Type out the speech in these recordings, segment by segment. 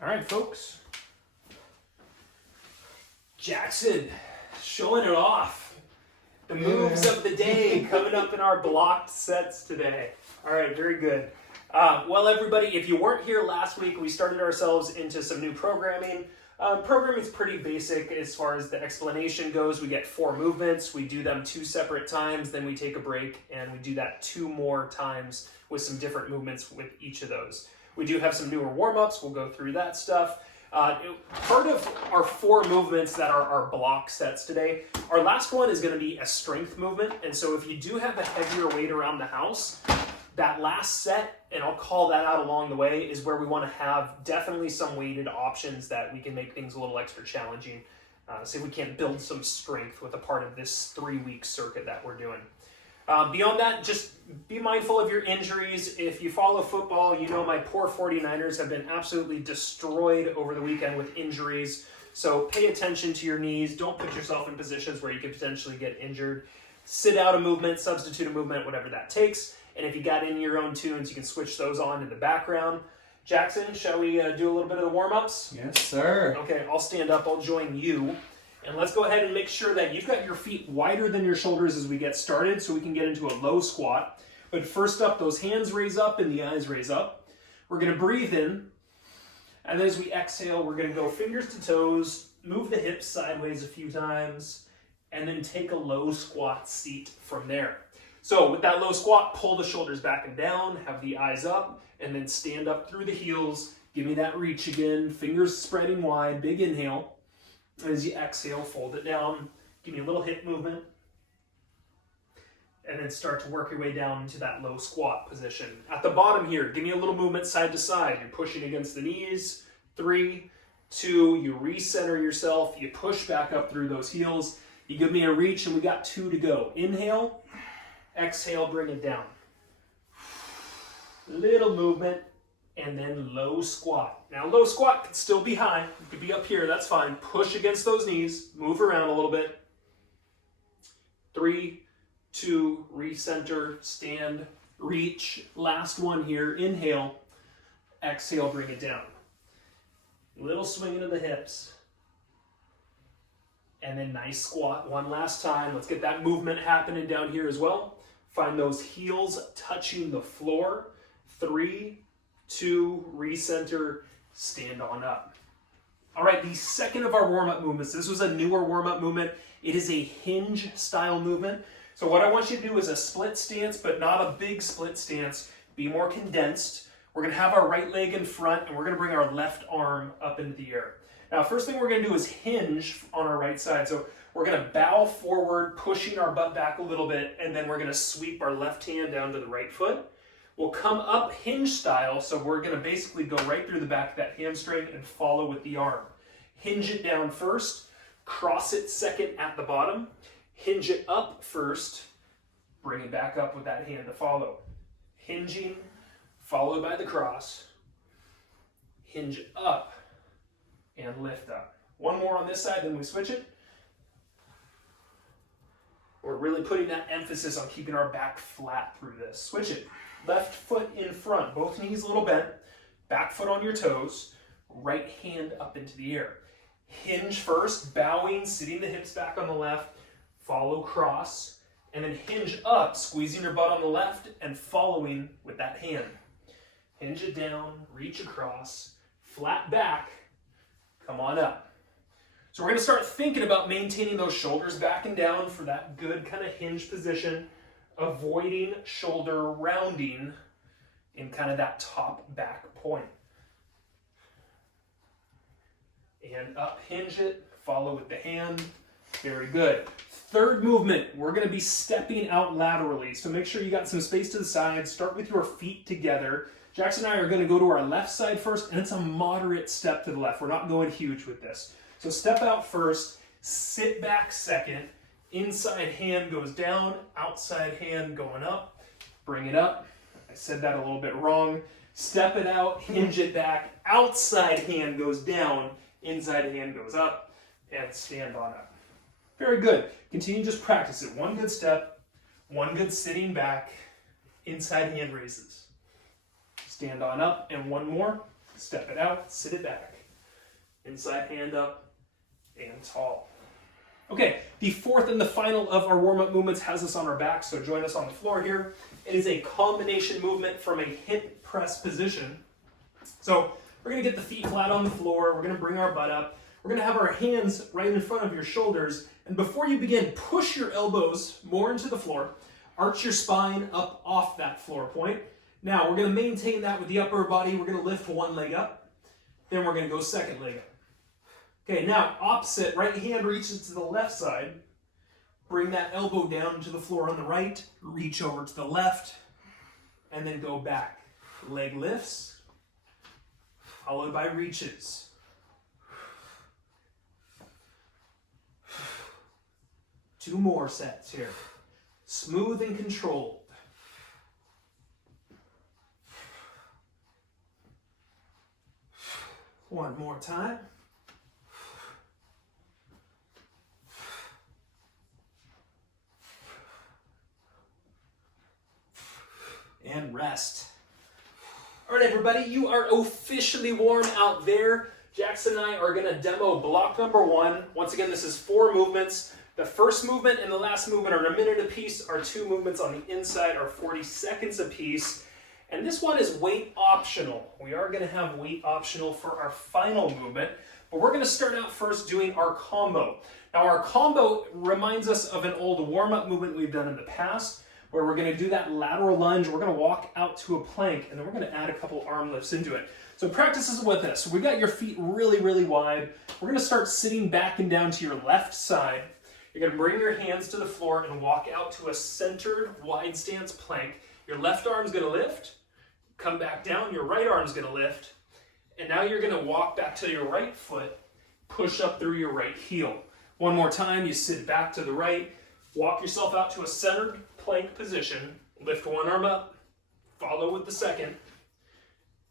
All right, folks. Jackson showing it off. The moves of the day coming up in our blocked sets today. All right, very good. Well, everybody, if you weren't here last week, we started ourselves into some new programming. Programming is pretty basic as far as the explanation goes. We get 4 movements. We do them 2 separate times. Then we take a break, and we do that 2 more times with some different movements with each of those. We do have some newer warm-ups. We'll go through that stuff. Part of our 4 movements that are our block sets today, our last one is going to be a strength movement. And so if you do have a heavier weight around the house, that last set, and I'll call that out along the way, is where we want to have definitely some weighted options that we can make things a little extra challenging. See if we can't build some strength with a part of this 3-week circuit that we're doing. Beyond that, just be mindful of your injuries. If you follow football, you know my poor 49ers have been absolutely destroyed over the weekend with injuries. So pay attention to your knees. Don't put yourself in positions where you could potentially get injured. Sit out a movement, substitute a movement, whatever that takes. And if you got in your own tunes, you can switch those on in the background. Jackson, shall we do a little bit of the warm-ups? Yes, sir. Okay, I'll stand up. I'll join you. And let's go ahead and make sure that you've got your feet wider than your shoulders as we get started so we can get into a low squat. But first up, those hands raise up and the eyes raise up. We're going to breathe in. And then as we exhale, we're going to go fingers to toes, move the hips sideways a few times, and then take a low squat seat from there. So with that low squat, pull the shoulders back and down, have the eyes up, and then stand up through the heels. Give me that reach again, fingers spreading wide, big inhale. As you exhale, fold it down. Give me a little hip movement. And then start to work your way down into that low squat position. At the bottom here, give me a little movement side to side. You're pushing against the knees. 3, 2, you recenter yourself. You push back up through those heels. You give me a reach, and we got 2 to go. Inhale, exhale, bring it down. Little movement. And then low squat. Now low squat could still be high. It could be up here, that's fine. Push against those knees, move around a little bit. 3, 2, recenter, stand, reach. Last one here, inhale, exhale, bring it down. Little swing into the hips. And then nice squat one last time. Let's get that movement happening down here as well. Find those heels touching the floor. 3, 2, recenter, stand on up. All right, the second of our warm-up movements. This was a newer warm-up movement. It is a hinge style movement. So what I want you to do is a split stance, but not a big split stance. Be more condensed. We're gonna have our right leg in front, and we're gonna bring our left arm up into the air. Now, first thing we're gonna do is hinge on our right side. So we're gonna bow forward, pushing our butt back a little bit, and then we're gonna sweep our left hand down to the right foot. We'll come up hinge style, so we're going to basically go right through the back of that hamstring and follow with the arm. Hinge it down first, cross it second at the bottom, hinge it up first, bring it back up with that hand to follow. Hinging, followed by the cross, hinge up, and lift up. One more on this side, then we switch it. We're really putting that emphasis on keeping our back flat through this. Switch it. Left foot in front, both knees a little bent, back foot on your toes, right hand up into the air. Hinge first, bowing, sitting the hips back on the left, follow cross, and then hinge up, squeezing your butt on the left and following with that hand. Hinge it down, reach across, flat back, come on up. So we're going to start thinking about maintaining those shoulders back and down for that good kind of hinge position. Avoiding shoulder rounding in kind of that top back point. And up, hinge it, follow with the hand. Very good. Third movement, we're going to be stepping out laterally. So make sure you got some space to the side. Start with your feet together. Jackson and I are going to go to our left side first, and it's a moderate step to the left. We're not going huge with this. So step out first, sit back second. Inside hand goes down, outside hand going up. Bring it up. I said that a little bit wrong. Step it out, hinge it back. Outside hand goes down, inside hand goes up, and stand on up. Very good. Continue just practice it. One good step, one good sitting back, inside hand raises. Stand on up, and one more. step it out, sit it back. Inside hand up and tall. Okay, the fourth and the final of our warm-up movements has us on our back, so join us on the floor here. It is a combination movement from a hip press position. So we're going to get the feet flat on the floor, we're going to bring our butt up, we're going to have our hands right in front of your shoulders, and before you begin, push your elbows more into the floor, arch your spine up off that floor point. Now we're going to maintain that with the upper body, we're going to lift one leg up, then we're going to go second leg up. Okay, now opposite, right hand reaches to the left side. Bring that elbow down to the floor on the right, reach over to the left, and then go back. Leg lifts, followed by reaches. Two more sets here. Smooth and controlled. One more time. And rest. All right, everybody, you are officially warm out there. Jackson and I are going to demo block number 1. Once again, this is 4 movements. The first movement and the last movement are a minute apiece. Our 2 movements on the inside are 40 seconds apiece. And this one is weight optional. We are going to have weight optional for our final movement, but we're going to start out first doing our combo. Now, our combo reminds us of an old warm-up movement we've done in the past, where we're going to do that lateral lunge, we're going to walk out to a plank, and then we're going to add a couple arm lifts into it. So practice this with us. So we've got your feet really, really wide. We're going to start sitting back and down to your left side. You're going to bring your hands to the floor and walk out to a centered wide stance plank. Your left arm's going to lift, come back down, your right arm's going to lift, and now you're going to walk back to your right foot, push up through your right heel. One more time, you sit back to the right, walk yourself out to a centered plank position, lift one arm up, follow with the second,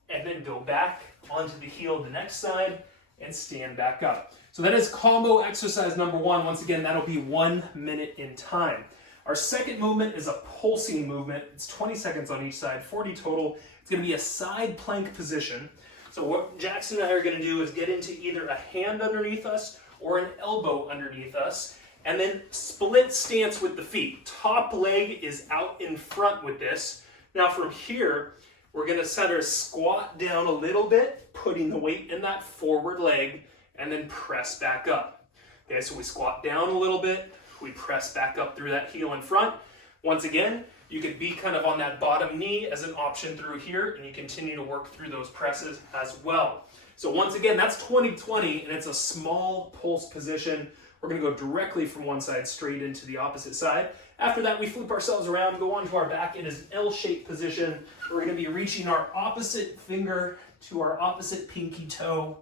and then go back onto the heel the next side and stand back up. So that is combo exercise number 1. Once again, that'll be 1 minute in time. Our second movement is a pulsing movement. It's 20 seconds on each side, 40 total. It's going to be a side plank position. So what Jackson and I are going to do is get into either a hand underneath us or an elbow underneath us, and then split stance with the feet. Top leg is out in front with this. Now from here, we're going to center squat down a little bit, putting the weight in that forward leg, and then press back up. Okay, so we squat down a little bit, we press back up through that heel in front. Once again, you could be kind of on that bottom knee as an option through here, and you continue to work through those presses as well. So once again, that's 20-20, and it's a small pulse position. We're going to go directly from one side straight into the opposite side. After that, we flip ourselves around, go onto our back in an L-shaped position. We're going to be reaching our opposite finger to our opposite pinky toe,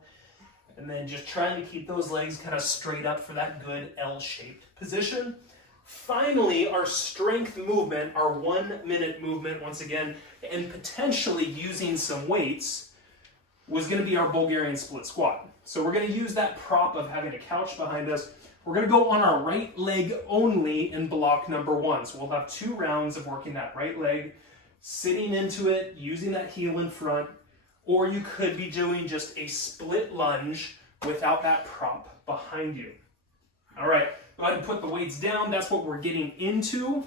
and then just trying to keep those legs kind of straight up for that good L-shaped position. Finally, our strength movement, our 1 minute movement, once again, and potentially using some weights, was going to be our Bulgarian split squat. So we're going to use that prop of having a couch behind us. We're going to go on our right leg only in block number 1. So we'll have 2 rounds of working that right leg, sitting into it, using that heel in front, or you could be doing just a split lunge without that prop behind you. All right, go ahead and put the weights down. That's what we're getting into.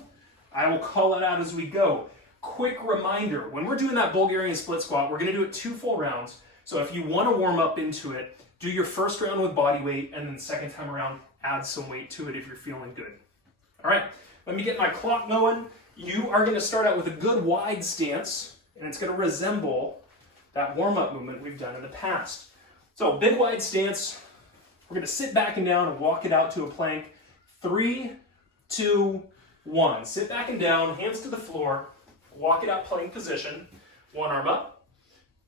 I will call it out as we go. Quick reminder, when we're doing that Bulgarian split squat, we're going to do it 2 full rounds. So if you want to warm up into it, do your first round with body weight, and then the second time around, add some weight to it if you're feeling good. All right, let me get my clock going. You are going to start out with a good wide stance, and it's going to resemble that warm-up movement we've done in the past. So big wide stance, we're going to sit back and down and walk it out to a plank. 3, 2, 1. Sit back and down, hands to the floor, walk it out plank position. One arm up,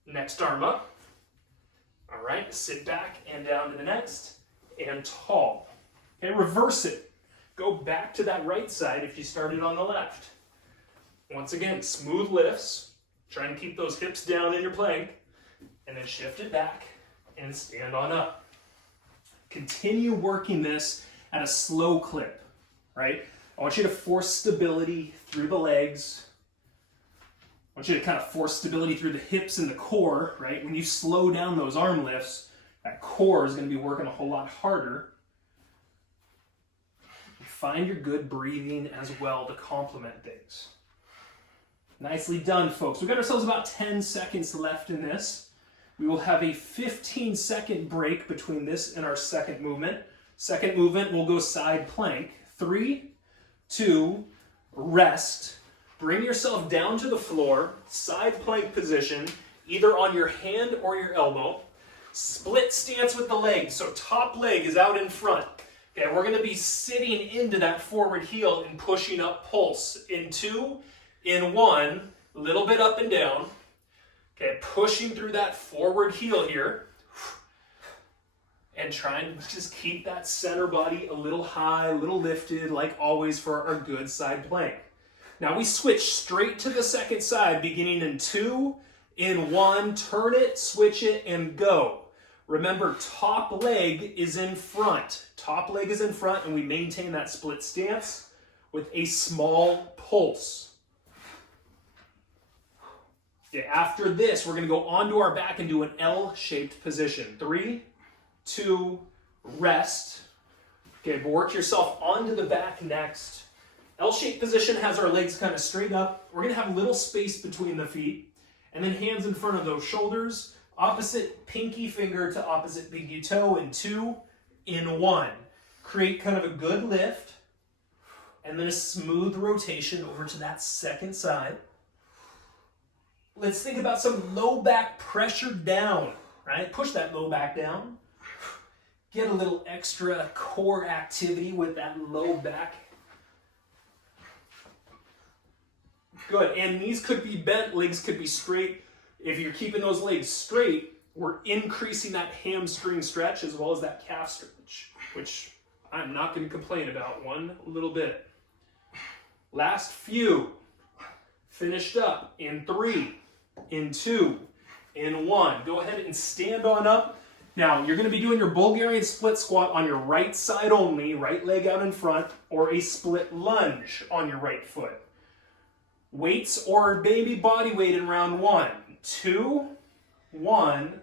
next arm up. All right, sit back and down to the next, and tall. Okay, reverse it. Go back to that right side if you started on the left. Once again, smooth lifts. Try and keep those hips down in your plank, and then shift it back and stand on up. Continue working this at a slow clip, right? I want you to force stability through the legs. want you to kind of force stability through the hips and the core, right? When you slow down those arm lifts, that core is going to be working a whole lot harder. Find your good breathing as well to complement things. Nicely done, folks. We've got ourselves about 10 seconds left in this. We will have a 15-second break between this and our second movement. Second movement, we'll go side plank. 3, 2, rest. Bring yourself down to the floor, side plank position, either on your hand or your elbow. Split stance with the legs, so top leg is out in front. Okay, we're going to be sitting into that forward heel and pushing up pulse. In 2, in 1, a little bit up and down. Okay, pushing through that forward heel here. And trying to just keep that center body a little high, a little lifted, like always for our good side plank. Now we switch straight to the second side, beginning in 2, in 1, turn it, switch it, and go. Remember, top leg is in front. Top leg is in front, and we maintain that split stance with a small pulse. Okay, after this, we're going to go onto our back and do an L-shaped position. 3, 2, rest. Okay, but work yourself onto the back next. L-shaped position has our legs kind of straight up. We're going to have a little space between the feet, and then hands in front of those shoulders. Opposite pinky finger to opposite pinky toe in 2, in 1. Create kind of a good lift, and then a smooth rotation over to that second side. Let's think about some low back pressure down, right? Push that low back down. Get a little extra core activity with that low back. Good, and knees could be bent, legs could be straight. If you're keeping those legs straight, we're increasing that hamstring stretch as well as that calf stretch, which I'm not going to complain about one little bit. Last few. Finished up in 3, in 2, in 1. Go ahead and stand on up. Now, you're going to be doing your Bulgarian split squat on your right side only, right leg out in front, or a split lunge on your right foot. Weights or maybe body weight in round 1. 2, 1.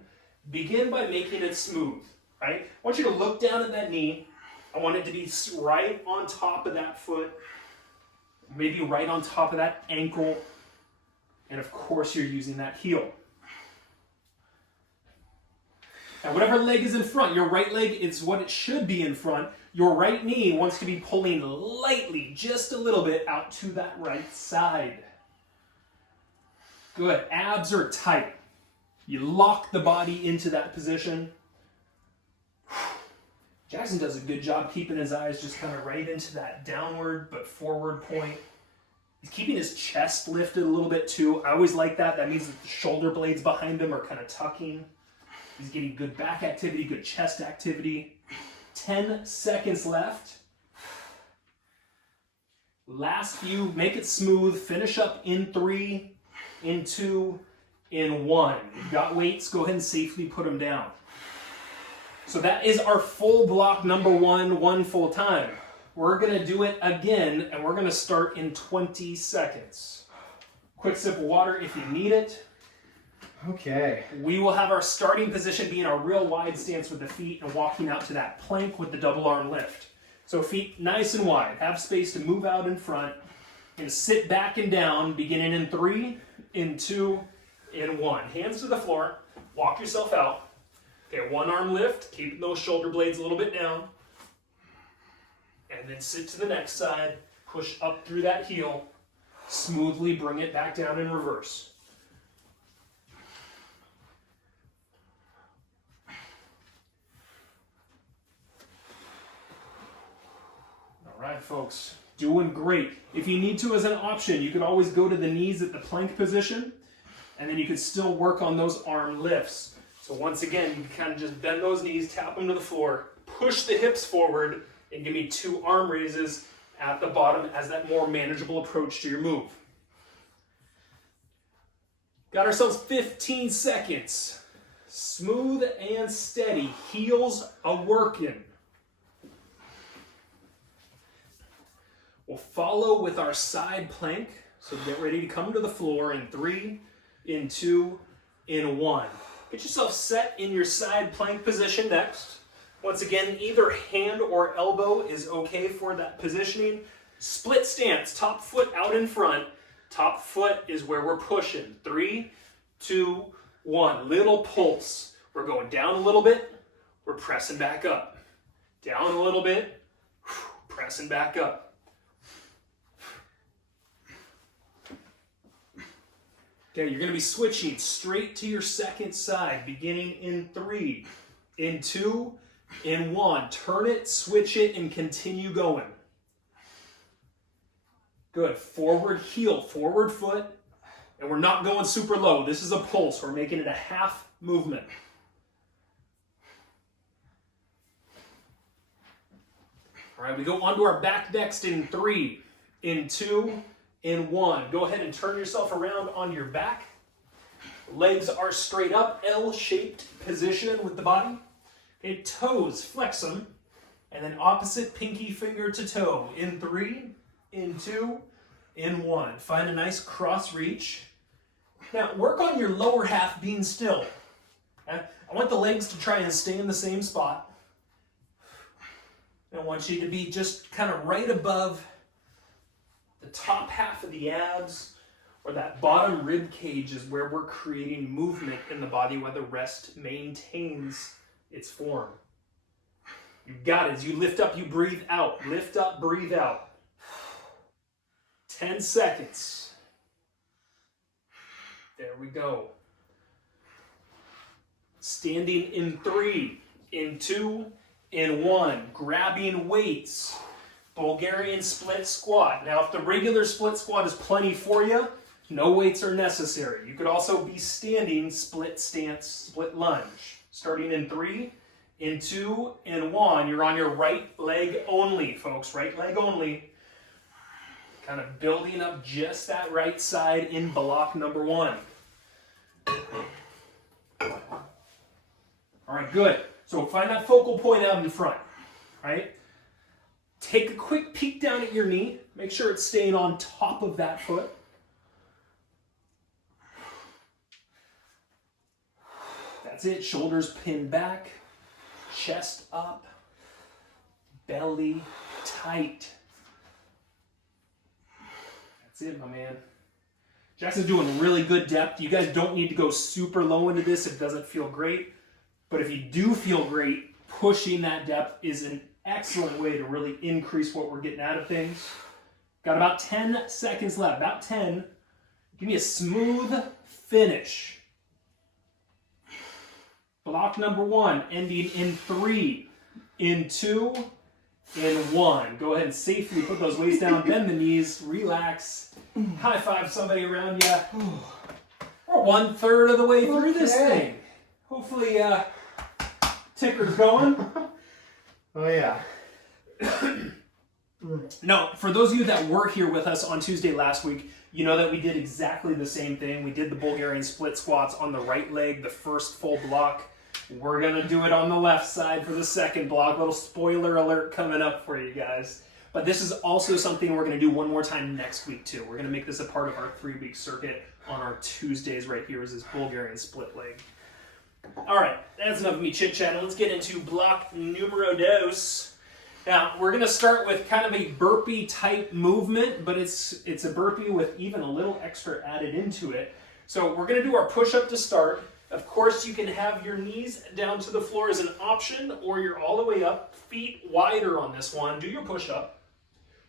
Begin by making it smooth, right? I want you to look down at that knee. I want it to be right on top of that foot, maybe right on top of that ankle, and of course you're using that heel. Now whatever leg is in front, your right leg is what it should be in front. Your right knee wants to be pulling lightly, just a little bit, out to that right side. Good, abs are tight. You lock the body into that position. Jackson does a good job keeping his eyes just kind of right into that downward but forward point. He's keeping his chest lifted a little bit too. I always like that. That means that the shoulder blades behind him are kind of tucking. He's getting good back activity, good chest activity. 10 seconds left. Last few, make it smooth. Finish up in 3, in 2, in 1. If you've got weights, go ahead and safely put them down. So that is our full block number 1 full time. We're going to do it again, and we're going to start in 20 seconds. Quick sip of water if you need it. Okay. We will have our starting position being our real wide stance with the feet and walking out to that plank with the double arm lift. So feet nice and wide. Have space to move out in front. And sit back and down, beginning in 3, in 2, in 1. Hands to the floor. Walk yourself out. Okay, one arm lift. Keep those shoulder blades a little bit down. And then sit to the next side. Push up through that heel. Smoothly bring it back down in reverse. All right, folks. Doing great. If you need to as an option, you could always go to the knees at the plank position, and then you could still work on those arm lifts. So once again, you can kind of just bend those knees, tap them to the floor, push the hips forward, and give me 2 arm raises at the bottom as that more manageable approach to your move. Got ourselves 15 seconds. Smooth and steady. Heels a-working. We'll follow with our side plank. So get ready to come to the floor in 3, in 2, in 1. Get yourself set in your side plank position next. Once again, either hand or elbow is okay for that positioning. Split stance, top foot out in front. Top foot is where we're pushing. 3, 2, 1. Little pulse. We're going down a little bit. We're pressing back up. Down a little bit. Pressing back up. Okay, you're going to be switching straight to your second side, beginning in 3, in 2, in 1. Turn it, switch it, and continue going. Good. Forward heel, forward foot, and we're not going super low. This is a pulse. We're making it a half movement. All right, we go onto our back next in 3, in 2, in 1. Go ahead and turn yourself around on your back. Legs are straight up, L-shaped position with the body. Okay, toes, flex them. And then opposite pinky finger to toe. In 3, in 2, in 1. Find a nice cross reach. Now, work on your lower half being still. Okay? I want the legs to try and stay in the same spot. I want you to be just kind of right above the top half of the abs, or that bottom rib cage is where we're creating movement in the body while the rest maintains its form. You got it. As you lift up, you breathe out. Lift up, breathe out. 10 seconds. There we go. Standing in 3, in 2, in 1. Grabbing weights. Bulgarian split squat. Now, if the regular split squat is plenty for you, no weights are necessary. You could also be standing split stance, split lunge. Starting in 3, in 2, in 1. You're on your right leg only, folks. Right leg only. Kind of building up just that right side in block number 1. All right, good. So find that focal point out in front, right? Take a quick peek down at your knee. Make sure it's staying on top of that foot. That's it. Shoulders pinned back. Chest up. Belly tight. That's it, my man. Jackson's doing really good depth. You guys don't need to go super low into this if it doesn't feel great. But if you do feel great, pushing that depth is an excellent way to really increase what we're getting out of things. Got about 10 seconds left. About 10. Give me a smooth finish. Block number 1, ending in 3, in 2, in 1. Go ahead and safely put those weights down, bend the knees, relax, high five somebody around you. We're 1/3 of the way through this thing. Hopefully, ticker's going. Oh, yeah. Now, for those of you that were here with us on Tuesday last week, you know that we did exactly the same thing. We did the Bulgarian split squats on the right leg, the first full block. We're going to do it on the left side for the second block. Little spoiler alert coming up for you guys. But this is also something we're going to do one more time next week, too. We're going to make this a part of our 3-week circuit on our Tuesdays right here is this Bulgarian split leg. All right, that's enough of me chit-chatting. Let's get into block numero dos. Now, we're going to start with kind of a burpee type movement, but it's a burpee with even a little extra added into it. So we're going to do our push-up to start. Of course, you can have your knees down to the floor as an option, or you're all the way up, feet wider on this one. Do your push-up.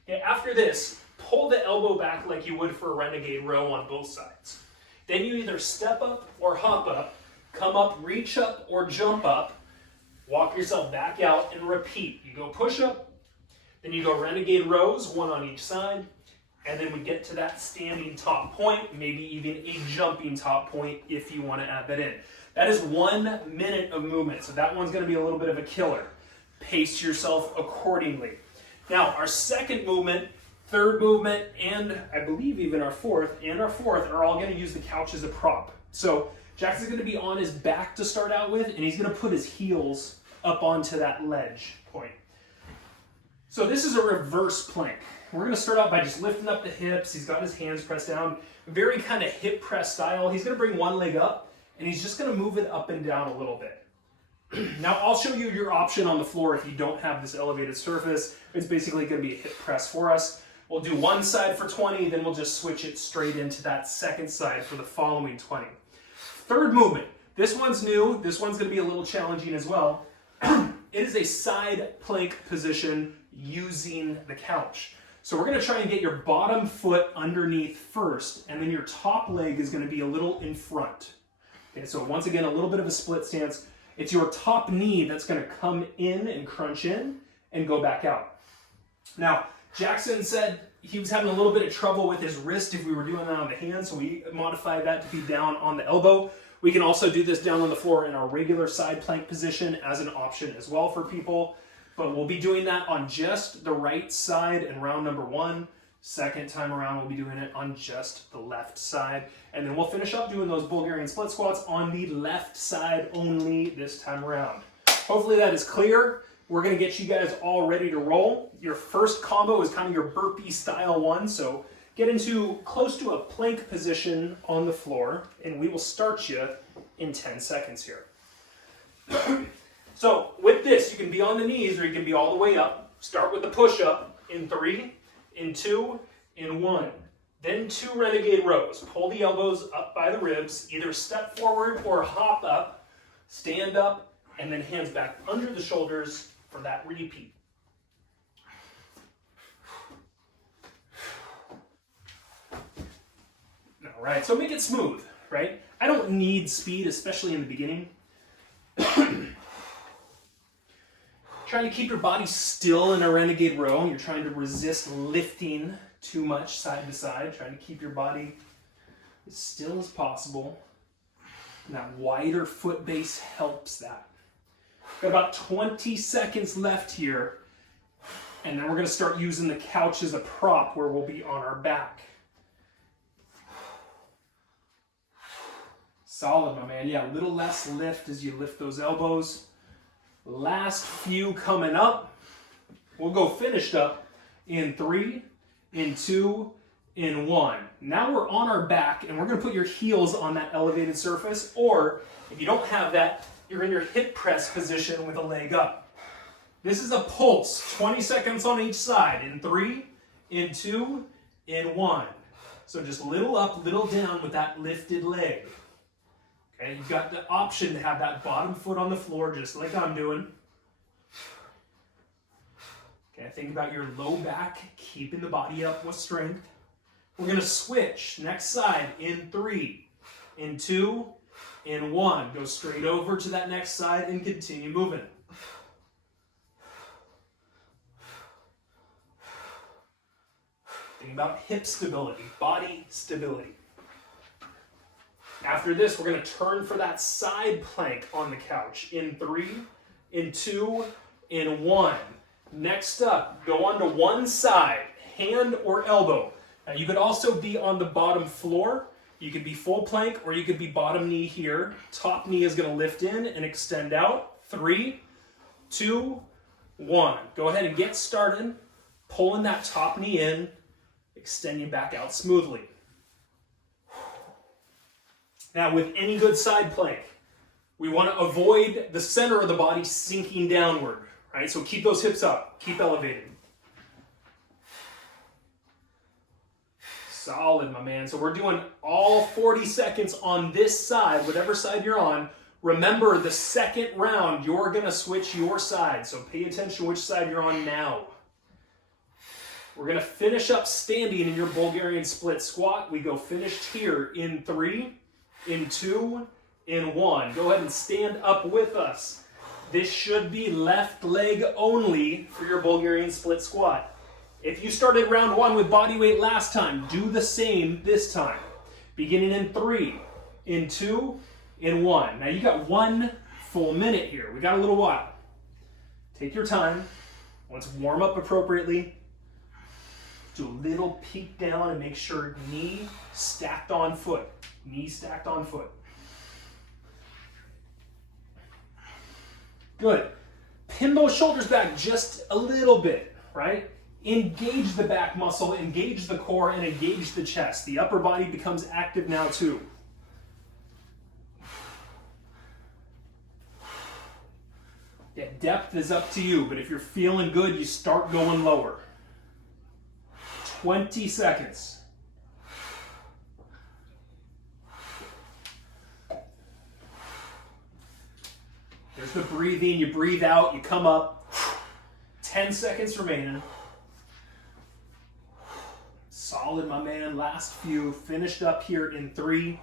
Okay, after this, pull the elbow back like you would for a Renegade Row on both sides. Then you either step up or hop up, come up, reach up, or jump up. Walk yourself back out and repeat. You go push-up, then you go Renegade Rows, one on each side, and then we get to that standing top point, maybe even a jumping top point if you want to add that in. That is 1 minute of movement, so that one's going to be a little bit of a killer. Pace yourself accordingly. Now, our second movement, third movement, and I believe even our fourth are all going to use the couch as a prop. So Jackson's going to be on his back to start out with, and he's going to put his heels up onto that ledge point. So this is a reverse plank. We're gonna start out by just lifting up the hips. He's got his hands pressed down, very kind of hip press style. He's gonna bring one leg up and he's just gonna move it up and down a little bit. Now I'll show you your option on the floor if you don't have this elevated surface. It's basically gonna be a hip press for us. We'll do one side for 20, then we'll just switch it straight into that second side for the following 20. Third movement. This one's new. This one's gonna be a little challenging as well. It is a side plank position using the couch. So we're gonna try and get your bottom foot underneath first, and then your top leg is gonna be a little in front. Okay, so once again, a little bit of a split stance. It's your top knee that's gonna come in and crunch in and go back out. Now, Jackson said he was having a little bit of trouble with his wrist if we were doing that on the hand, so we modified that to be down on the elbow. We can also do this down on the floor in our regular side plank position as an option as well for people. But we'll be doing that on just the right side in round number 1. Second time around, we'll be doing it on just the left side. And then we'll finish up doing those Bulgarian split squats on the left side only this time around. Hopefully that is clear. We're gonna get you guys all ready to roll. Your first combo is kind of your burpee style one. So get into close to a plank position on the floor and we will start you in 10 seconds here. So with this, you can be on the knees or you can be all the way up. Start with the push-up in 3, in 2, in 1. Then 2 Renegade Rows. Pull the elbows up by the ribs. Either step forward or hop up. Stand up and then hands back under the shoulders for that repeat. All right, so make it smooth, right? I don't need speed, especially in the beginning. Trying to keep your body still in a Renegade Row. You're trying to resist lifting too much side to side. Trying to keep your body as still as possible. And that wider foot base helps that. Got about 20 seconds left here. And then we're gonna start using the couch as a prop where we'll be on our back. Solid, my man. Yeah, a little less lift as you lift those elbows. Last few coming up. We'll go finished up in 3, in 2, in 1. Now we're on our back and we're gonna put your heels on that elevated surface, or if you don't have that, you're in your hip press position with a leg up. This is a pulse, 20 seconds on each side, in 3, in 2, in 1. So just little up, little down with that lifted leg. Okay, you've got the option to have that bottom foot on the floor, just like I'm doing. Okay, think about your low back, keeping the body up with strength. We're gonna switch, next side, in 3, in 2, in 1. Go straight over to that next side and continue moving. Think about hip stability, body stability. After this, we're going to turn for that side plank on the couch in 3, in 2, in 1. Next up, go onto one side, hand or elbow. Now you could also be on the bottom floor. You could be full plank or you could be bottom knee here. Top knee is going to lift in and extend out. 3, 2, 1. Go ahead and get started. Pulling that top knee in, extending back out smoothly. Now, with any good side plank, we want to avoid the center of the body sinking downward, right? So keep those hips up, keep elevated. Solid, my man. So we're doing all 40 seconds on this side, whatever side you're on. Remember, the second round, you're going to switch your side. So pay attention which side you're on now. We're going to finish up standing in your Bulgarian split squat. We go finished here in 3, in 2, in 1. Go ahead and stand up with us. This should be left leg only for your Bulgarian split squat. If you started round 1 with body weight last time, do the same this time. Beginning in 3, in 2, in 1. Now you got 1 full minute here. We got a little while. Take your time. Let's warm up appropriately. Do a little peek down and make sure knee stacked on foot. Knee stacked on foot. Good. Pin those shoulders back just a little bit, right? Engage the back muscle, engage the core, and engage the chest. The upper body becomes active now too. Yeah, depth is up to you, but if you're feeling good, you start going lower. 20 seconds. There's the breathing, you breathe out, you come up. 10 seconds remaining. Solid, my man. Last few. Finished up here in 3,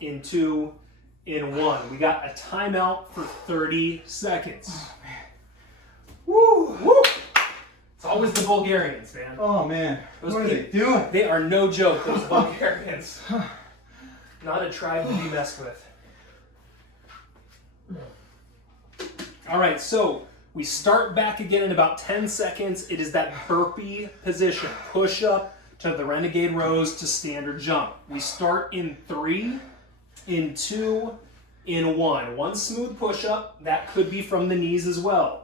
in 2, in 1. We got a timeout for 30 seconds. Oh, man. Woo! Woo! It's always the Bulgarians, man. Oh, man. What are they doing? They are no joke, those Bulgarians. Not a tribe to be messed with. All right, so we start back again in about 10 seconds. It is that burpee position. Push up to the Renegade Rows to standard jump. We start in 3, in 2, in 1. One smooth push up. That could be from the knees as well.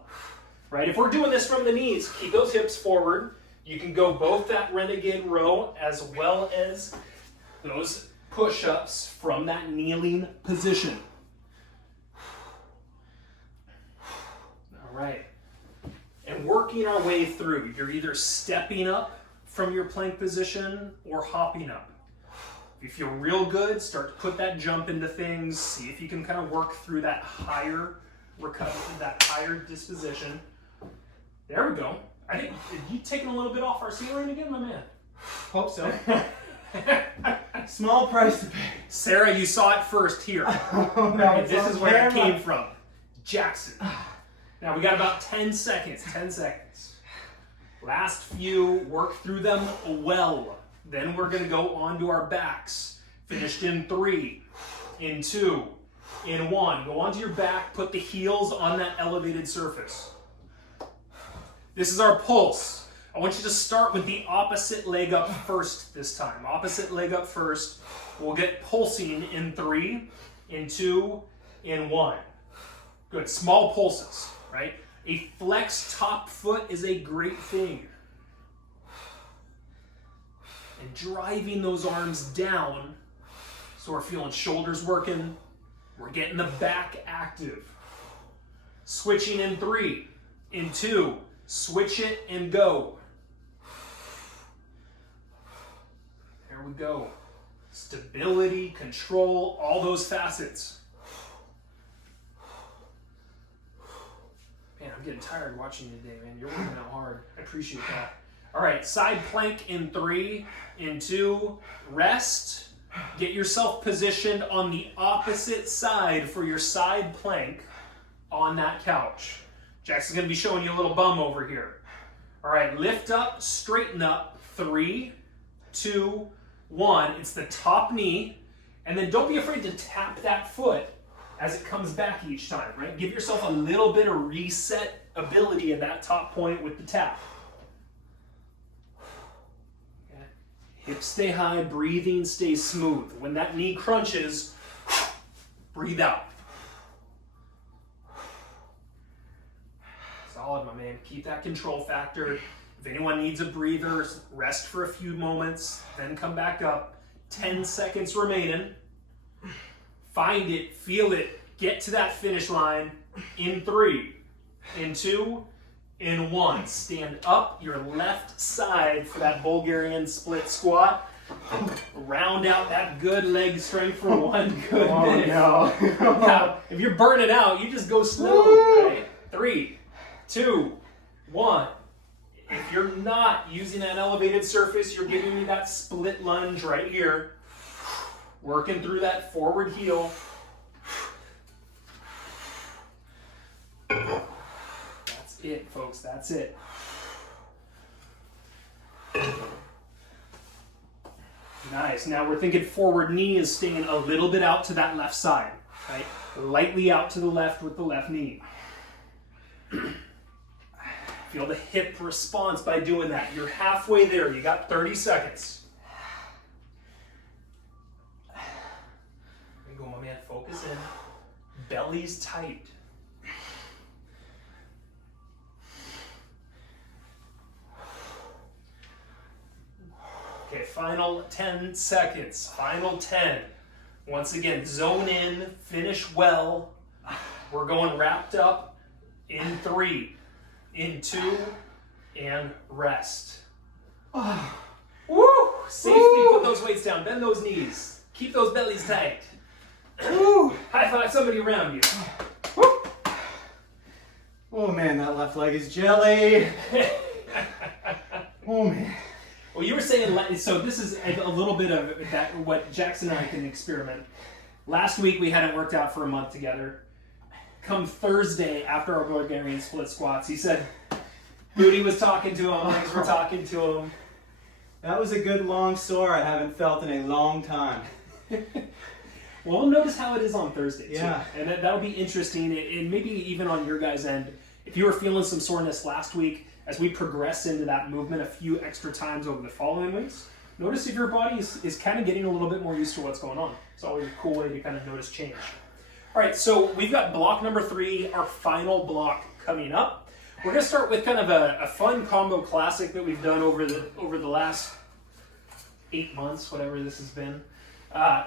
Right? If we're doing this from the knees, keep those hips forward. You can go both that Renegade Row as well as those push-ups from that kneeling position. All right. And working our way through. You're either stepping up from your plank position or hopping up. If you feel real good, start to put that jump into things. See if you can kind of work through that higher recovery, that higher disposition. There we go. I think, did you taking a little bit off our ceiling again, my man? Hope so. Small price to pay. Sarah, you saw it first here. Oh, no, This is where it came from. Jackson. Now we got about 10 seconds. 10 seconds. Last few, work through them well. Then we're going to go onto our backs. Finished in 3, in 2, in 1. Go onto your back, put the heels on that elevated surface. This is our pulse. I want you to start with the opposite leg up first this time. Opposite leg up first. We'll get pulsing in 3, in 2, in 1. Good. Small pulses, right? A flexed top foot is a great thing. And driving those arms down, so we're feeling shoulders working. We're getting the back active. Switching in 3, in 2, switch it and go. There we go. Stability, control, all those facets. Man, I'm getting tired watching you today, man. You're working out hard. I appreciate that. All right, side plank in 3, in 2, rest. Get yourself positioned on the opposite side for your side plank on that couch. Jackson's going to be showing you a little bum over here. All right, lift up, straighten up. 3, 2, 1. It's the top knee. And then don't be afraid to tap that foot as it comes back each time, right? Give yourself a little bit of reset ability in that top point with the tap. Okay. Hips stay high, breathing stays smooth. When that knee crunches, breathe out. Solid, my man. Keep that control factor. If anyone needs a breather, rest for a few moments, then come back up. 10 seconds remaining. Find it, feel it, get to that finish line in 3, in 2, in 1. Stand up your left side for that Bulgarian split squat. Round out that good leg strength for 1 good minute. No. Now, if you're burning out, you just go slow, right? 3, 2, 1. If you're not using that elevated surface, you're giving me that split lunge right here. Working through that forward heel. That's it, folks. That's it. Nice. Now we're thinking forward knee is staying a little bit out to that left side, right? Lightly out to the left with the left knee. Feel the hip response by doing that. You're halfway there. You got 30 seconds. There you go, my man. Focus in. Belly's tight. Okay, final 10 seconds. Final 10. Once again, zone in, finish well. We're going wrapped up in 3, in 2, and rest. Woo! Safely put those weights down. Bend those knees. Keep those bellies tight. High five somebody around you. Woo! Oh man, that left leg is jelly. Oh man. Well, you were saying, so this is a little bit of that what Jackson and I can experiment. Last week we hadn't worked out for a month together. Come Thursday after our Bulgarian split squats, he said, Booty was talking to him, legs were talking to him. That was a good long sore I haven't felt in a long time. Well, we'll notice how it is on Thursday too. Yeah. And that'll be interesting, and maybe even on your guys' end. If you were feeling some soreness last week, as we progress into that movement a few extra times over the following weeks, notice if your body is kind of getting a little bit more used to what's going on. It's always a cool way to kind of notice change. All right, so we've got block number 3, our final block coming up. We're going to start with kind of a fun combo classic that we've done over the last 8 months, whatever this has been.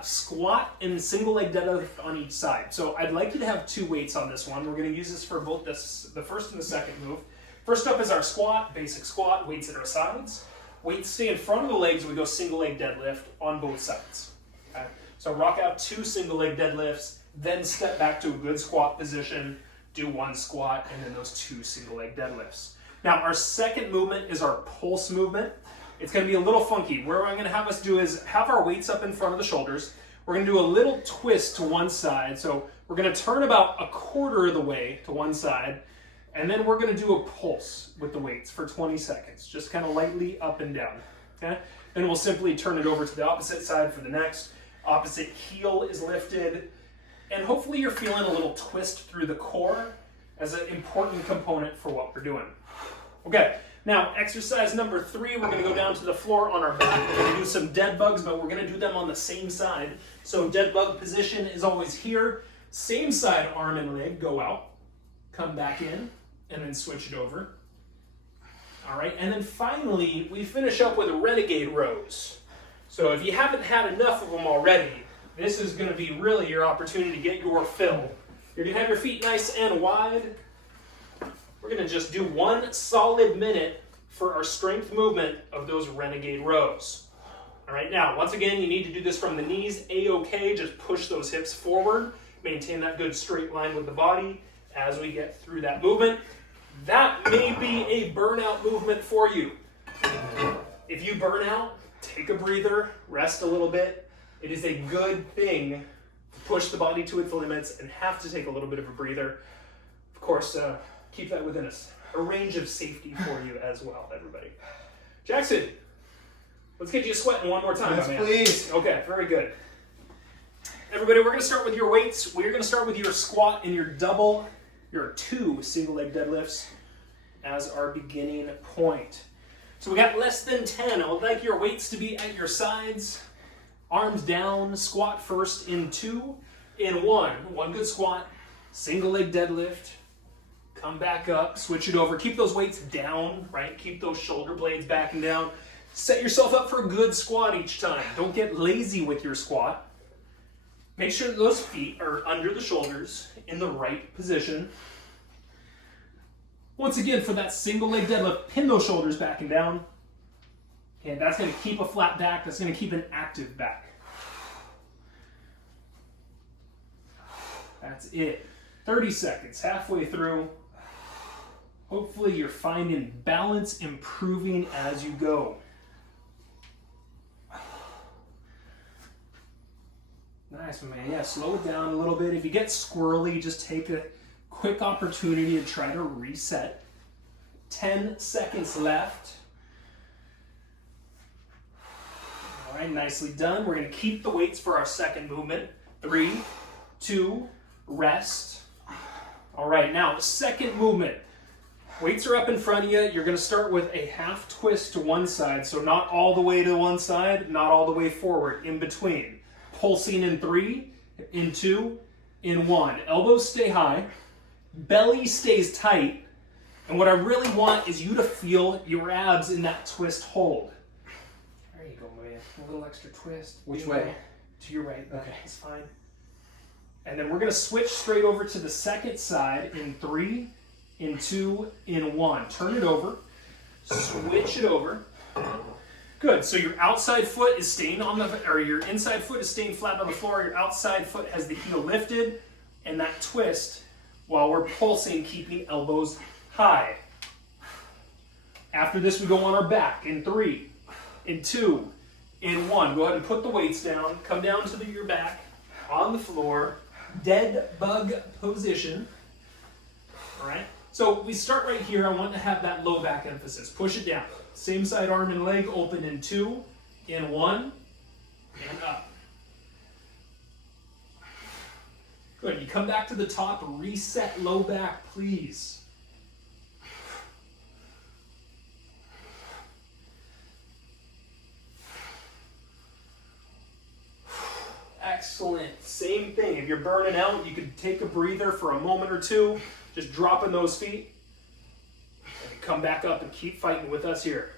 Squat and single leg deadlift on each side. So I'd like you to have 2 weights on this one. We're going to use this for both the first and the second move. First up is our squat, basic squat, weights at our sides. Weights stay in front of the legs, we go single leg deadlift on both sides. Okay? So rock out 2 single leg deadlifts, then step back to a good squat position, do 1 squat, and then those 2 single leg deadlifts. Now our second movement is our pulse movement. It's going to be a little funky. Where I'm going to have us do is have our weights up in front of the shoulders. We're going to do a little twist to one side. So we're going to turn about a quarter of the way to one side, and then we're going to do a pulse with the weights for 20 seconds, just kind of lightly up and down. Okay? Then we'll simply turn it over to the opposite side for the next. Opposite heel is lifted, and hopefully you're feeling a little twist through the core as an important component for what we're doing. Okay, now exercise number 3, we're going to go down to the floor on our back. We're going to do some dead bugs, but we're going to do them on the same side. So dead bug position is always here. Same side, arm and leg, go out, come back in, and then switch it over. All right, and then finally, we finish up with Renegade Rows. So if you haven't had enough of them already, this is going to be really your opportunity to get your fill. You're going to have your feet nice and wide. We're going to just do 1 solid minute for our strength movement of those Renegade Rows. All right, now, once again, you need to do this from the knees, A-OK, just push those hips forward, maintain that good straight line with the body as we get through that movement. That may be a burnout movement for you. If you burn out, take a breather, rest a little bit. It is a good thing to push the body to its limits and have to take a little bit of a breather. Of course, keep that within a range of safety for you as well, everybody. Jackson, let's get you sweating one more time, Yes, my man. please. Okay, very good. Everybody, we're going to start with your weights. We're going to start with your squat and your 2 single leg deadlifts as our beginning point. So we got less than 10. I would like your weights to be at your sides. Arms down, squat first in 2, in 1. 1 good squat, single leg deadlift. Come back up, switch it over. Keep those weights down, right? Keep those shoulder blades back and down. Set yourself up for a good squat each time. Don't get lazy with your squat. Make sure that those feet are under the shoulders in the right position. Once again, for that single leg deadlift, pin those shoulders back and down. And that's going to keep a flat back. That's going to keep an active back. That's it. 30 seconds, halfway through. Hopefully you're finding balance improving as you go. Nice, man. Yeah, slow it down a little bit. If you get squirrely, just take a quick opportunity to try to reset. 10 seconds left. All right, nicely done. We're going to keep the weights for our second movement. 3, 2, rest. All right, now the second movement. Weights are up in front of you. You're going to start with a half twist to one side. So not all the way to one side, not all the way forward, in between. Pulsing in 3, in 2, in 1. Elbows stay high. Belly stays tight. And what I really want is you to feel your abs in that twist hold. There you go, man. A little extra twist. Which way? To your right. Okay. That's fine. And then we're going to switch straight over to the second side in 3, in 2, in 1. Turn it over. Switch it over. Good. So your outside foot is staying on the, or your inside foot is staying flat on the floor. Your outside foot has the heel lifted, and that twist while we're pulsing, keeping elbows high. After this, we go on our back in 3, in 2, in 1. Go ahead and put the weights down. Come down to your back on the floor. Dead bug position. All right. So we start right here. I want to have that low back emphasis. Push it down. Same side arm and leg open in 2, in 1, and up. Good. You come back to the top. Reset low back, please. Excellent. Same thing. If you're burning out, you could take a breather for a moment or two, just dropping those feet. And come back up and keep fighting with us here.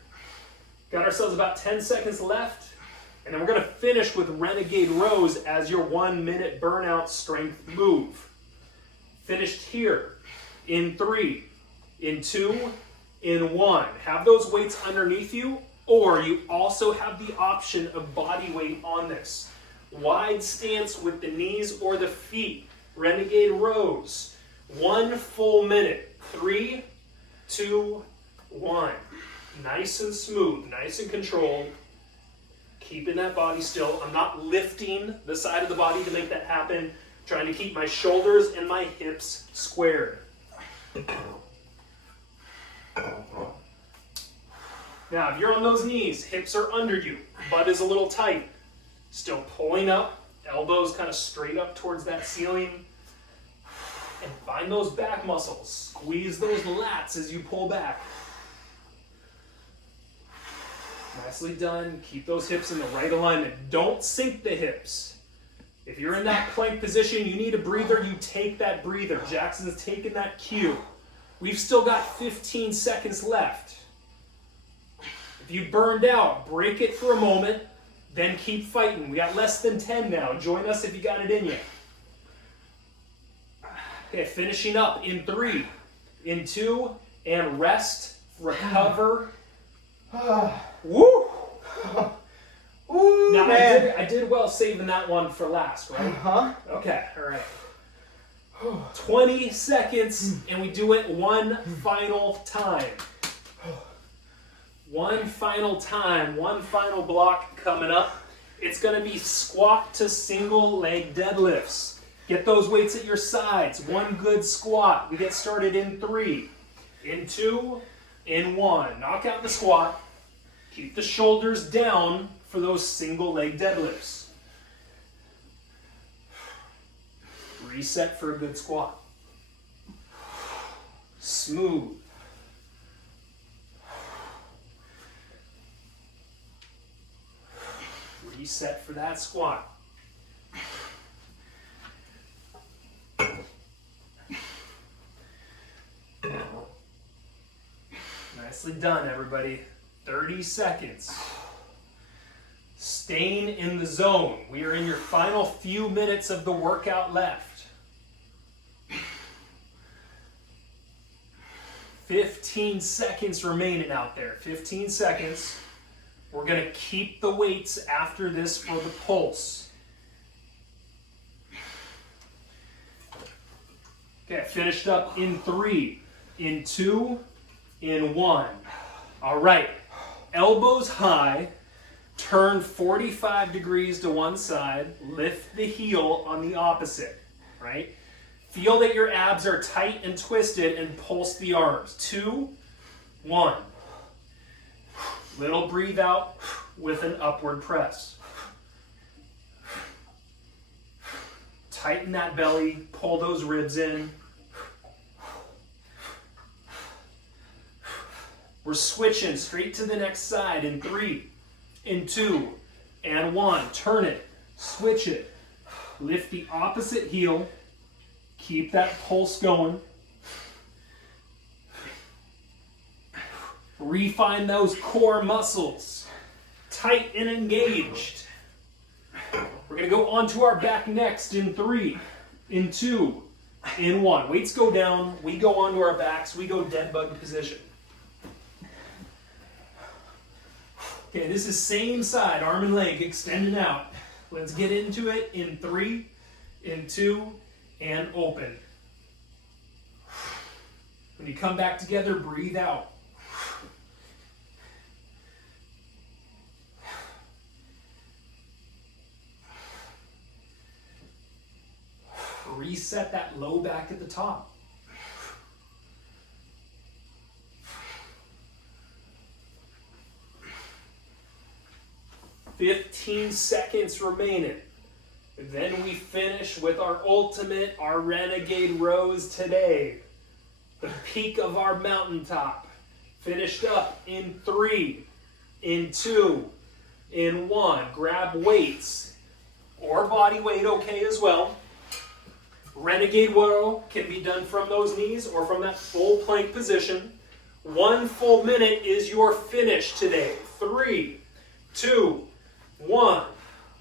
Got ourselves about 10 seconds left, and then we're going to finish with Renegade Rows as your 1-minute burnout strength move. Finished here in 3, in 2, in 1. Have those weights underneath you, or you also have the option of body weight on this. Wide stance with the knees or the feet. Renegade Rows. 1 full minute. 3, 2, 1. Nice and smooth, nice and controlled. Keeping that body still. I'm not lifting the side of the body to make that happen. Trying to keep my shoulders and my hips squared. Now, if you're on those knees, hips are under you, butt is a little tight. Still pulling up, elbows kind of straight up towards that ceiling. And find those back muscles. Squeeze those lats as you pull back. Nicely done. Keep those hips in the right alignment. Don't sink the hips. If you're in that plank position, you need a breather, you take that breather. Jackson's taking that cue. We've still got 15 seconds left. If you burned out, break it for a moment, then keep fighting. We got less than 10 now. Join us if you got it in you. Okay, finishing up in 3, in 2, and rest, recover. Woo! Ooh, Now, man. I did well saving that one for last, right? Uh-huh. Okay, all right. 20 seconds, and we do it one final time. One final time, one final block coming up. It's going to be squat to single leg deadlifts. Get those weights at your sides. One good squat. We get started in 3, in 2, in 1. Knock out the squat. Keep the shoulders down for those single leg deadlifts. Reset for a good squat. Smooth. Reset for that squat. Nicely done, everybody. 30 seconds. Staying in the zone. We are in your final few minutes of the workout left. 15 seconds remaining out there. 15 seconds. We're going to keep the weights after this for the pulse. Okay, finished up in 3, in 2, in 1. All right, elbows high, turn 45 degrees to one side, lift the heel on the opposite, right? Feel that your abs are tight and twisted and pulse the arms. 2, 1. Little breathe out with an upward press. Tighten that belly, pull those ribs in. We're switching straight to the next side in 3, in 2, and 1. Turn it, switch it. Lift the opposite heel. Keep that pulse going. Refine those core muscles. tight and engaged. We're going to go onto our back next in 3, in 2, in 1. Weights go down, we go onto our backs, we go dead bug position. Okay, this is same side, arm and leg extending out. Let's get into it in 3, in 2, and open. When you come back together, breathe out. Reset that low back at the top. "15 seconds remaining. Then we finish with our ultimate, our Renegade Rose today. The peak of our mountaintop. Finished up in 3, in 2, in 1. Grab weights or body weight, okay as well. Renegade Row can be done from those knees or from that full plank position. 1 full minute is your finish today. 3, 2, 1.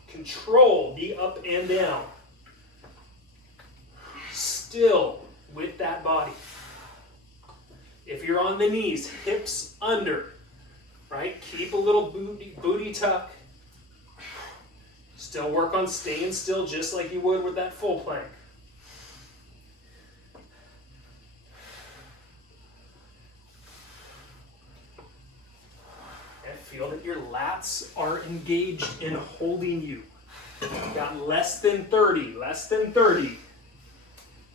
Control the up and down. Still with that body. If you're on the knees, hips under, right? Keep a little booty tuck. Still work on staying still just like you would with that full plank. Feel that your lats are engaged in holding you. Got less than 30, less than 30.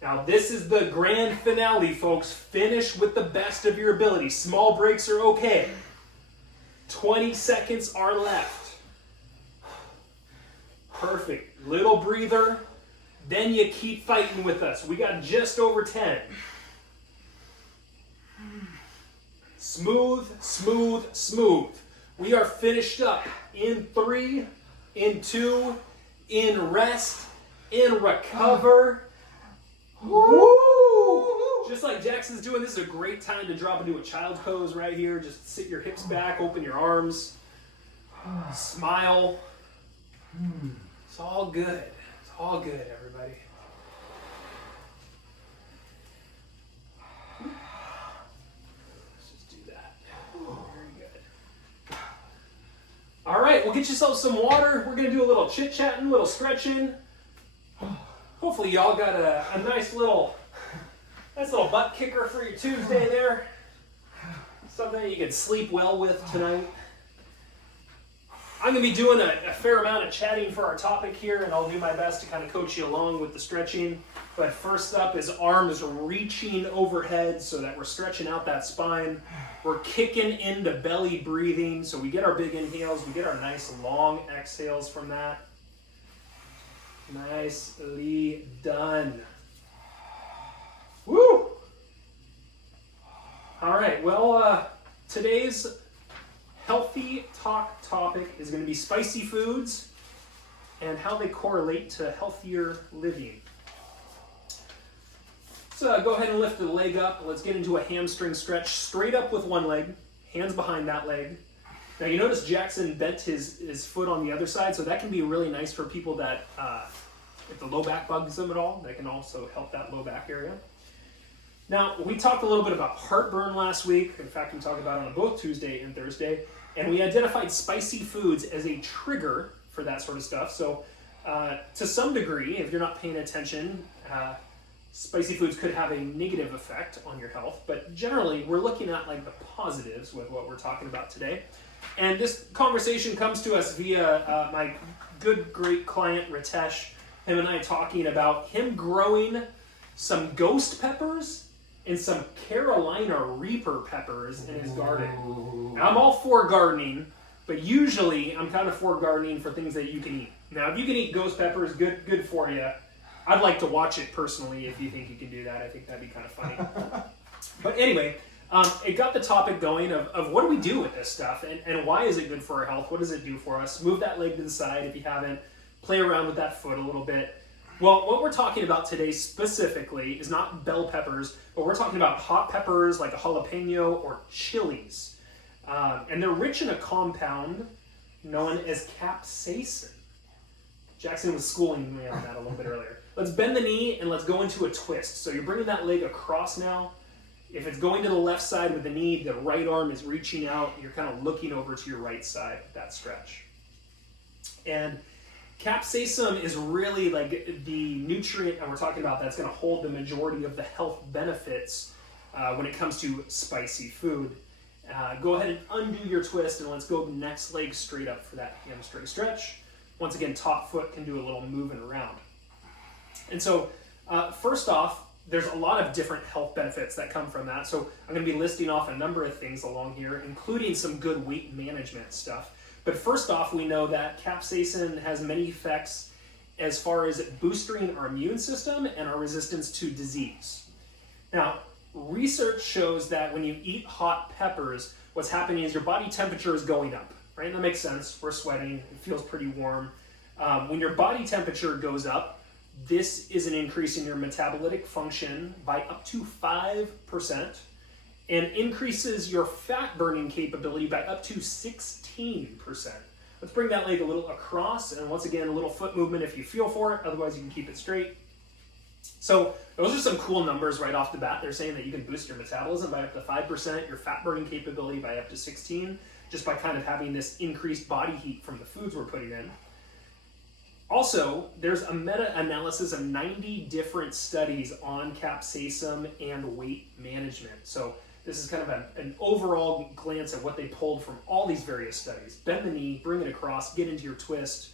Now this is the grand finale, folks. Finish with the best of your ability. Small breaks are okay. 20 seconds are left. Perfect. Little breather. Then you keep fighting with us. We got just over 10. Smooth, smooth, smooth. We are finished up in 3, in 2, in rest, in recover. Woo! Just like Jackson's doing, this is a great time to drop into a child's pose right here. Just sit your hips back, open your arms, smile. It's all good. It's all good, everybody. All right, well, get yourself some water. We're gonna do a little chit-chatting, a little stretching. Hopefully y'all got a nice little butt kicker for your Tuesday there. Something you can sleep well with tonight. I'm gonna be doing a fair amount of chatting for our topic here, and I'll do my best to kind of coach you along with the stretching. But first up is arms reaching overhead so that we're stretching out that spine. We're kicking into belly breathing, so we get our big inhales, we get our nice long exhales from that. Nicely done. Woo! All right, well, today's healthy talk topic is going to be spicy foods and how they correlate to healthier living. So go ahead and lift the leg up. Let's get into a hamstring stretch. Straight up with one leg, hands behind that leg. Now you notice Jackson bent his foot on the other side, so that can be really nice for people that, if the low back bugs them at all, that can also help that low back area. Now, we talked a little bit about heartburn last week. In fact, we talked about it on both Tuesday and Thursday, and we identified spicy foods as a trigger for that sort of stuff. So to some degree, if you're not paying attention, spicy foods could have a negative effect on your health, but generally we're looking at like the positives with what we're talking about today. And this conversation comes to us via my good, great client, Ritesh, him and I talking about him growing some ghost peppers and some Carolina Reaper peppers in his garden. Now, I'm all for gardening, but usually I'm kind of for gardening for things that you can eat. Now, if you can eat ghost peppers, good for you. I'd like to watch it personally if you think you can do that. I think that'd be kind of funny. But anyway, it got the topic going of what do we do with this stuff and why is it good for our health? What does it do for us? Move that leg to the side if you haven't. Play around with that foot a little bit. Well, what we're talking about today specifically is not bell peppers, but we're talking about hot peppers like a jalapeno or chilies. And they're rich in a compound known as capsaicin. Jackson was schooling me on that a little bit earlier. Let's bend the knee and let's go into a twist. So you're bringing that leg across now. If it's going to the left side with the knee, the right arm is reaching out. You're kind of looking over to your right side with that stretch. And capsaicin is really like the nutrient that we're talking about that's going to hold the majority of the health benefits when it comes to spicy food. Go ahead and undo your twist and let's go next leg straight up for that hamstring stretch. Once again, top foot can do a little moving around. And so first off, there's a lot of different health benefits that come from that. So I'm going to be listing off a number of things along here, including some good weight management stuff. But first off, we know that capsaicin has many effects as far as boosting our immune system and our resistance to disease. Now, research shows that when you eat hot peppers, what's happening is your body temperature is going up, right? That makes sense. We're sweating. It feels pretty warm. When your body temperature goes up, this is an increase in your metabolic function by up to 5% and increases your fat burning capability by up to 16%. Let's bring that leg a little across, and once again, a little foot movement if you feel for it, otherwise you can keep it straight. So those are some cool numbers right off the bat. They're saying that you can boost your metabolism by up to 5%, your fat burning capability by up to 16%, just by kind of having this increased body heat from the foods we're putting in. Also, there's a meta-analysis of 90 different studies on capsaicin and weight management. So this is kind of an overall glance at what they pulled from all these various studies. Bend the knee, bring it across, get into your twist,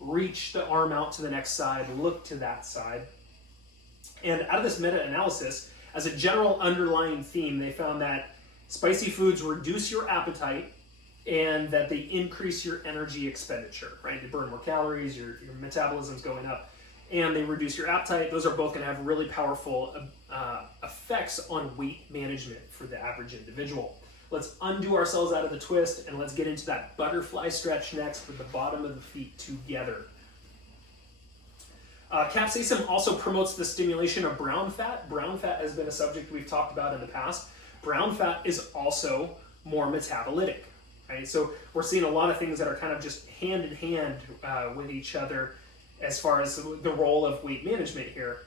reach the arm out to the next side, look to that side. And out of this meta-analysis, as a general underlying theme, they found that spicy foods reduce your appetite and that they increase your energy expenditure, right? They burn more calories, your metabolism's going up, and they reduce your appetite. Those are both going to have really powerful effects on weight management for the average individual. Let's undo ourselves out of the twist and let's get into that butterfly stretch next with the bottom of the feet together. Capsaicin also promotes the stimulation of brown fat. Brown fat has been a subject we've talked about in the past. Brown fat is also more metabolitic. Right? So we're seeing a lot of things that are kind of just hand in hand with each other as far as the role of weight management here.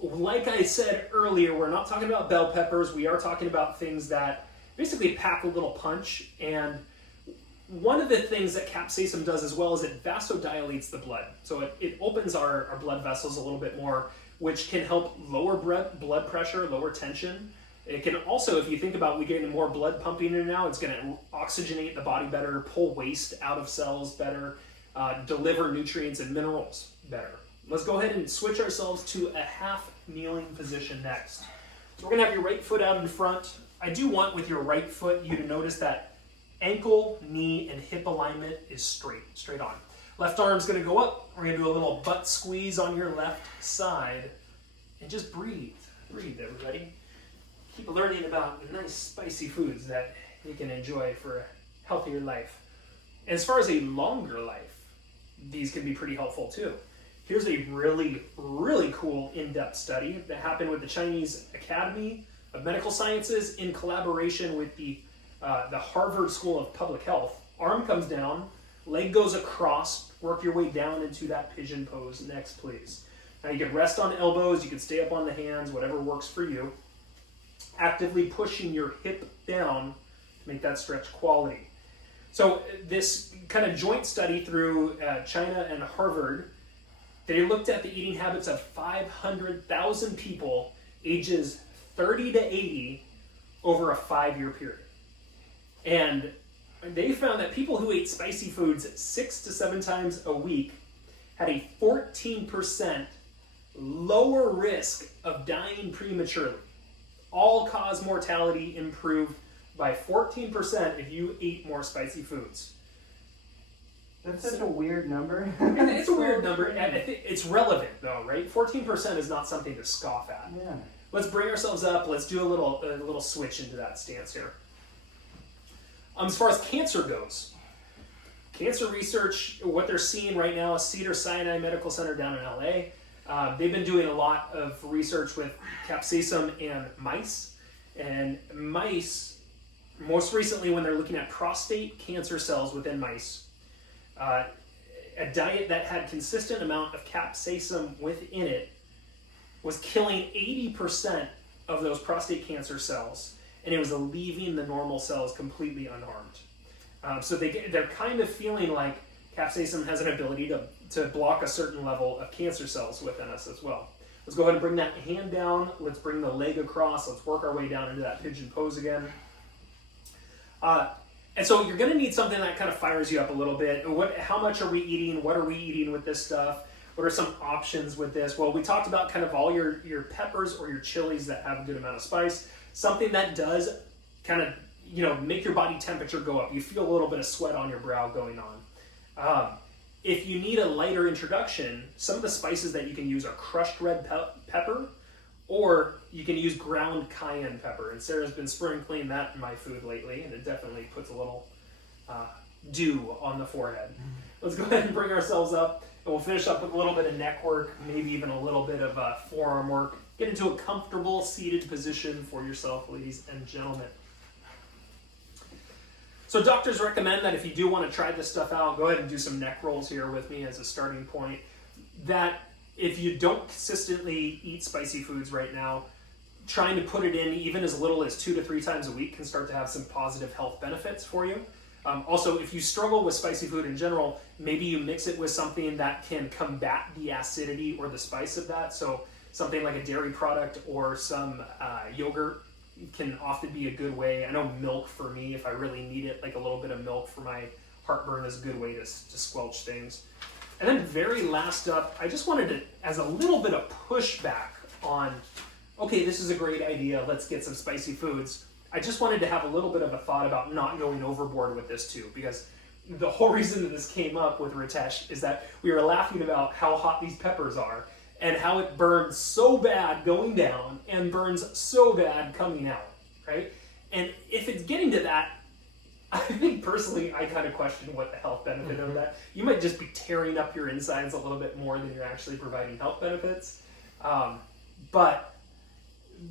Like I said earlier, we're not talking about bell peppers. We are talking about things that basically pack a little punch. And one of the things that capsaicin does as well is it vasodilates the blood. So it opens our blood vessels a little bit more, which can help lower blood pressure, lower tension. It can also, if you think about we getting more blood pumping in now, it's going to oxygenate the body better, pull waste out of cells better, deliver nutrients and minerals better. Let's go ahead and switch ourselves to a half kneeling position next. So we're going to have your right foot out in front. I do want with your right foot you to notice that ankle, knee, and hip alignment is straight on. Left arm's going to go up. We're going to do a little butt squeeze on your left side. And just breathe. Breathe, everybody. Keep learning about nice spicy foods that you can enjoy for a healthier life. And as far as a longer life, these can be pretty helpful too. Here's a really, really cool in-depth study that happened with the Chinese Academy of Medical Sciences in collaboration with the Harvard School of Public Health. Arm comes down, leg goes across, work your way down into that pigeon pose. Next, please. Now you can rest on elbows, you can stay up on the hands, whatever works for you. Actively pushing your hip down to make that stretch quality. So this kind of joint study through China and Harvard, they looked at the eating habits of 500,000 people ages 30 to 80 over a 5-year period. And they found that people who ate spicy foods 6 to 7 times a week had a 14% lower risk of dying prematurely. All-cause mortality improved by 14% if you ate more spicy foods. That's such a weird number. And it's a weird number, and I think it's relevant though, right? 14% is not something to scoff at. Yeah. Let's bring ourselves up. Let's do a little switch into that stance here. As far as cancer goes, cancer research, what they're seeing right now is Cedars-Sinai Medical Center down in LA. They've been doing a lot of research with capsaicin and mice. And mice most recently when they're looking at prostate cancer cells within mice, a diet that had consistent amount of capsaicin within it was killing 80% of those prostate cancer cells, and it was leaving the normal cells completely unharmed. So they're kind of feeling like capsaicin has an ability to block a certain level of cancer cells within us as well. Let's go ahead and bring that hand down. Let's bring the leg across. Let's work our way down into that pigeon pose again. And so you're going to need something that kind of fires you up a little bit. How much are we eating? What are we eating with this stuff? What are some options with this? Well, we talked about kind of all your peppers or your chilies that have a good amount of spice. Something that does kind of, make your body temperature go up. You feel a little bit of sweat on your brow going on. If you need a lighter introduction, some of the spices that you can use are crushed red pepper, or you can use ground cayenne pepper. And Sarah's been sprinkling that in my food lately, and it definitely puts a little dew on the forehead. Let's go ahead and bring ourselves up, and we'll finish up with a little bit of neck work, maybe even a little bit of forearm work. Get into a comfortable seated position for yourself, ladies and gentlemen. So doctors recommend that if you do want to try this stuff out, go ahead and do some neck rolls here with me as a starting point. That if you don't consistently eat spicy foods right now, trying to put it in even as little as 2 to 3 times a week can start to have some positive health benefits for you. Also, if you struggle with spicy food in general, maybe you mix it with something that can combat the acidity or the spice of that. So something like a dairy product or some yogurt can often be a good way. I know milk for me, if I really need it, like a little bit of milk for my heartburn is a good way to squelch things. And then very last up, I just wanted to, as a little bit of pushback on, okay, this is a great idea, let's get some spicy foods. I just wanted to have a little bit of a thought about not going overboard with this too, because the whole reason that this came up with Ritesh is that we were laughing about how hot these peppers are and how it burns so bad going down and burns so bad coming out, right? And if it's getting to that, I think personally, I kind of question what the health benefit of that. You might just be tearing up your insides a little bit more than you're actually providing health benefits. But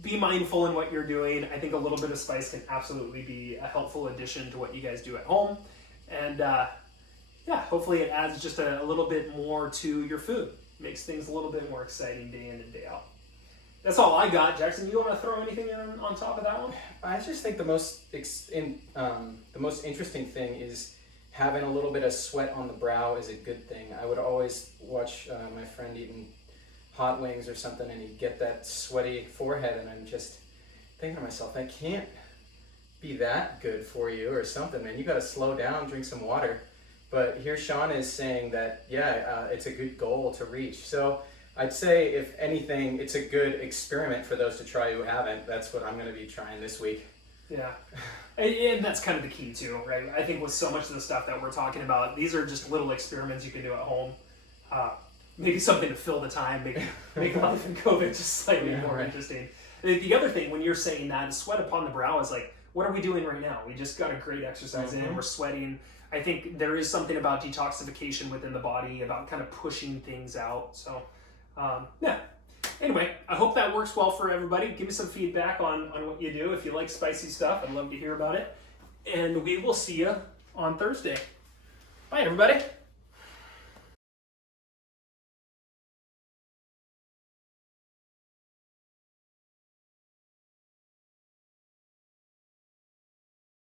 be mindful in what you're doing. I think a little bit of spice can absolutely be a helpful addition to what you guys do at home. And hopefully it adds just a little bit more to your food. Makes things a little bit more exciting day in and day out. That's all I got. Jackson, you want to throw anything in on top of that one? I just think the most interesting thing is having a little bit of sweat on the brow is a good thing. I would always watch my friend eating hot wings or something, and he'd get that sweaty forehead, and I'm just thinking to myself, that can't be that good for you or something, man. You got to slow down, drink some water. But here Sean is saying that, it's a good goal to reach. So I'd say, if anything, it's a good experiment for those to try who haven't. That's what I'm going to be trying this week. Yeah. And that's kind of the key too, right? I think with so much of the stuff that we're talking about, these are just little experiments you can do at home. Maybe something to fill the time, make life in COVID just slightly more interesting. The other thing, when you're saying that, sweat upon the brow is like, what are we doing right now? We just got a great exercise in, we're sweating. I think there is something about detoxification within the body, about kind of pushing things out. So, Anyway, I hope that works well for everybody. Give me some feedback on what you do. If you like spicy stuff, I'd love to hear about it. And we will see you on Thursday. Bye, everybody.